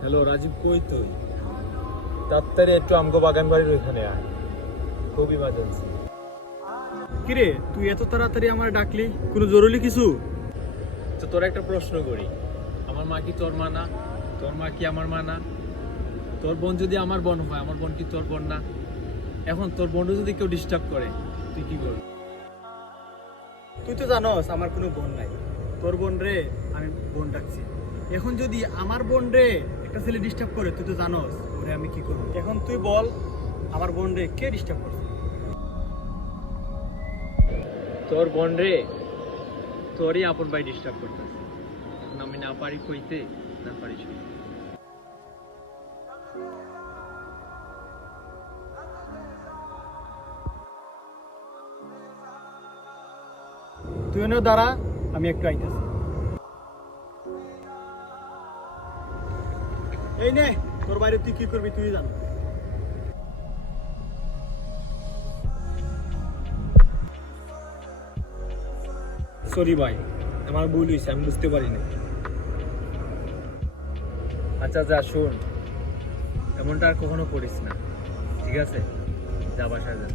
Hello Rajib, কই তুই? তাড়াতাড়ি একটু আমগো বাগান বাড়ির ওইখানে আয়, খুব ইমার্জেন্সি। কিরে, তুই এত তাড়াতাড়ি আমার ডাকলি? কোনো জরুরি কিছু? তো তোর একটা প্রশ্ন করি, আমার মা কি তোর মা না? তোর মা কি আমার মা না? তোর বোন যদি আমার বোন হয়, আমার বোন কি তোর বোন না? এখন তোর বোনও যদি কেউ ডিস্টার্ব করে, তুই কি করবি? তুই তো জানোস আমার কোনো বোন নাই। তোর বোন রে আমি বোন ডাকছি। এখন যদি আমার বোন রে একটা ছেলে ডিস্টার্ব করে, তুই তো জানোস ওরে আমি কি করব। এখন তুই বল, আমার বোন রে কে ডিস্টার্ব করছে? তোর বোন রে তোরই আপন ভাই ডিস্টার্ব করতেছে। এখন আমি না পারি কইতে, না পারি শুনতে। তুই এনেও দাঁড়া, আমি একটু আইতেছি। এই নে, তোর বাইরে তুই কি করবি তুই জান। সরি ভাই, আমার ভুল হয়েছে, আমি বুঝতে পারিনি। আচ্ছা যা, শোন, এমনটা আর কখনো করিস না, ঠিক আছে? যা, বাসায় যা।